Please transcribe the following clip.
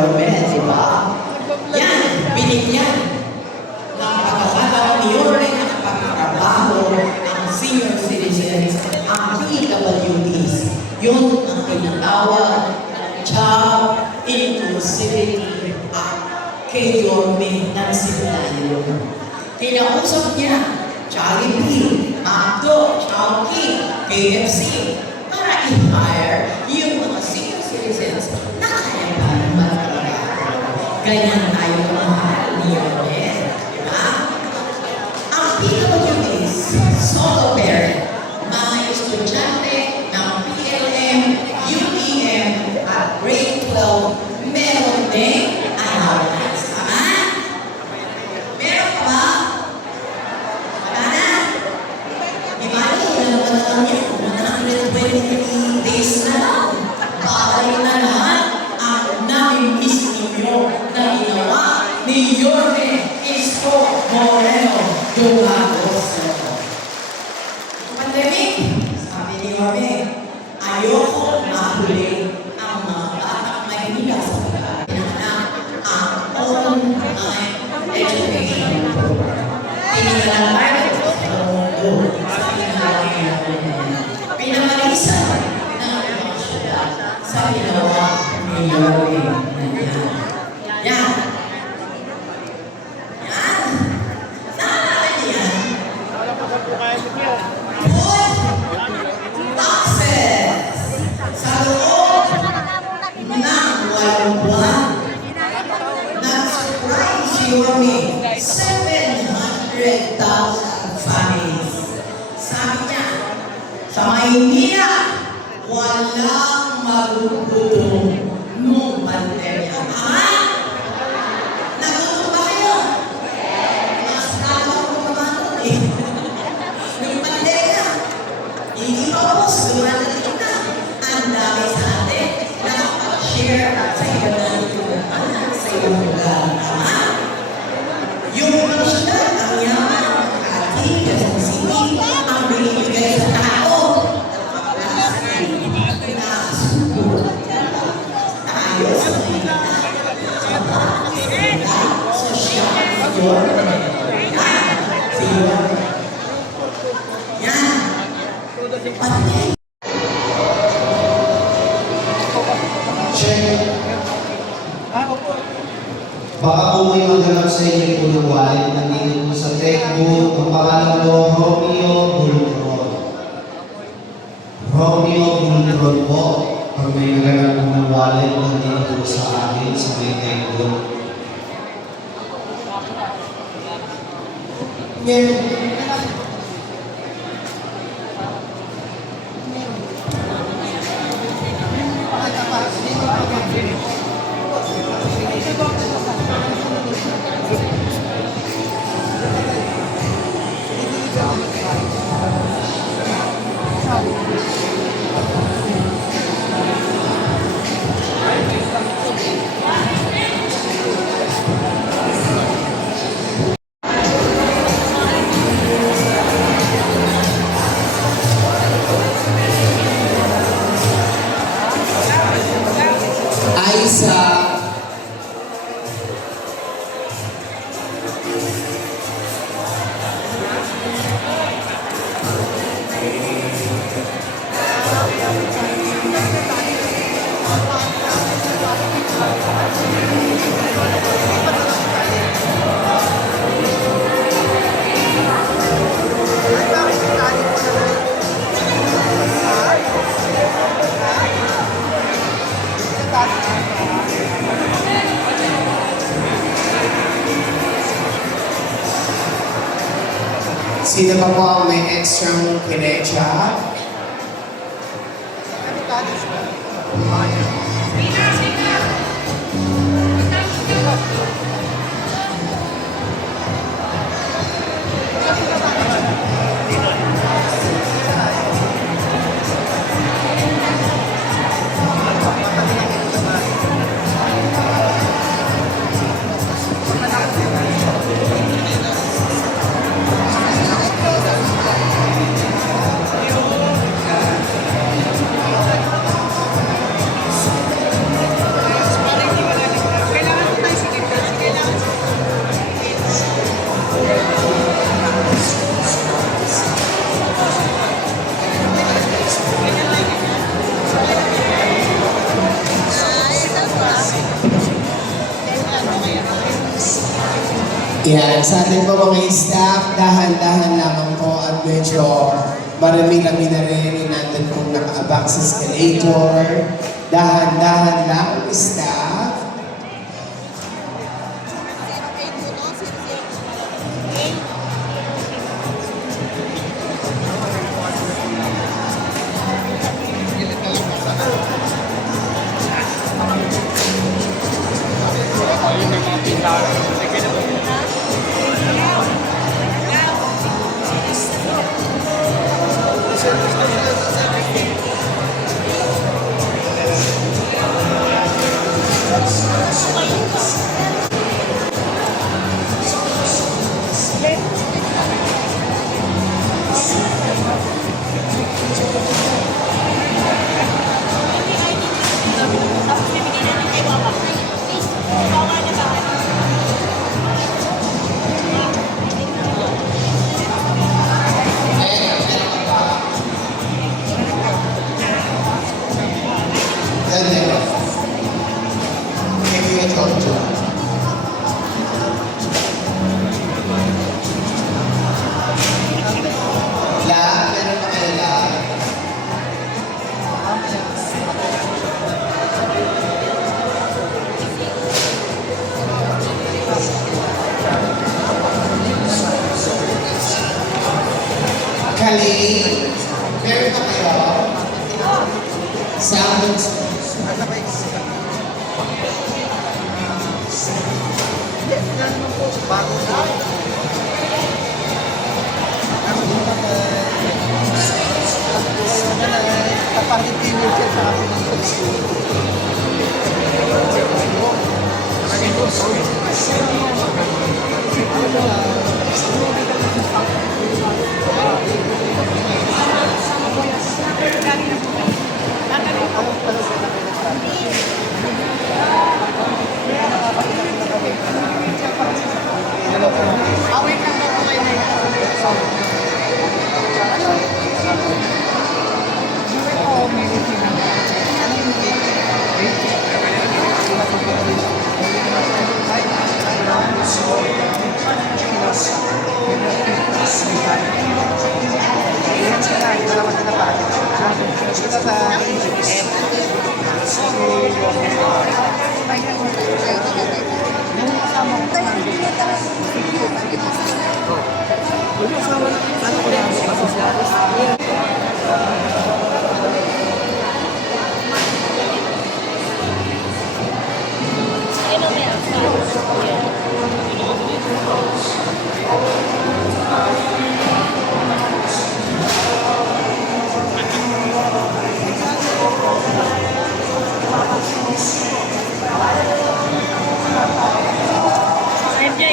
Yorme, di ba? Yan, binigyan ng pagkakataon ni Yorme ang pagkatrabaho ang senior citizens, ang PWDs. Yun ang tinatawag ng Job Inclusivity Act kay Yorme ng Simulayo. Kinausap niya Jollibee, McDo, Chowking, KFC para i-hire yung mga senior citizens na kaya pa magtrabaho. Ganyan tayo mahal ni Yorme. Diba? Ang PWDs, solo parent, mga estudyante ng PLM, UEM at grade 12, meron din allowance. Tama? Meron pa ba? Wala na? Imali, alam mo na lang yan. 120 days na lang. Babalik na lahat ang nami-miss ninyo na ginawa ni Yorme Isko Moreno Dumagoso. Pandemic, sabi ni Yorme, ayoko mahuli ang mga batang Maynila sa pagkakinan ang online education program. Tinignan tayo sa mundo sa pinamalisan ng mga syudad sa ginawa ni Yorme na yan. Yan. Yan. Saan yan? Food taxes sa loob ng 8 buwan. Nag-surprise si Yorme 700,000 families. Sabi niya, sa Maynila, walang magugutom nung pandemya. Ama? Nagutom ba kayo? Mas tawag ko naman nun eh. Nung pandemya, hindi pa po, dumadating na. Ang dami sa atin na nakapag-share sa ibang lugar. Sa ibang lugar. Ama? Yung mga syudad, ang yaman, ating Quezon City, ang binibigay sa tao. Baka po may maghanap sa inyo po ng wallet na dito po sa checkbook. Ang pangalan po, Romeo Bultron. Romeo Bultron po. Pag may naghanap po ng wallet na dito po sa akin sa may checkbook. Sino pa po ang may extra kinecha? Yan, sa ating po mga staff, dahan-dahan lamang po at medyo marami-rami na rin yung nandun pong nakaabang sa escalator. Dahan-dahan lang, staff. Ganyan. Kaya Kuya Jojo. La, meron pa kayo la? Kali, meron pa kayo? Sounds. MJ.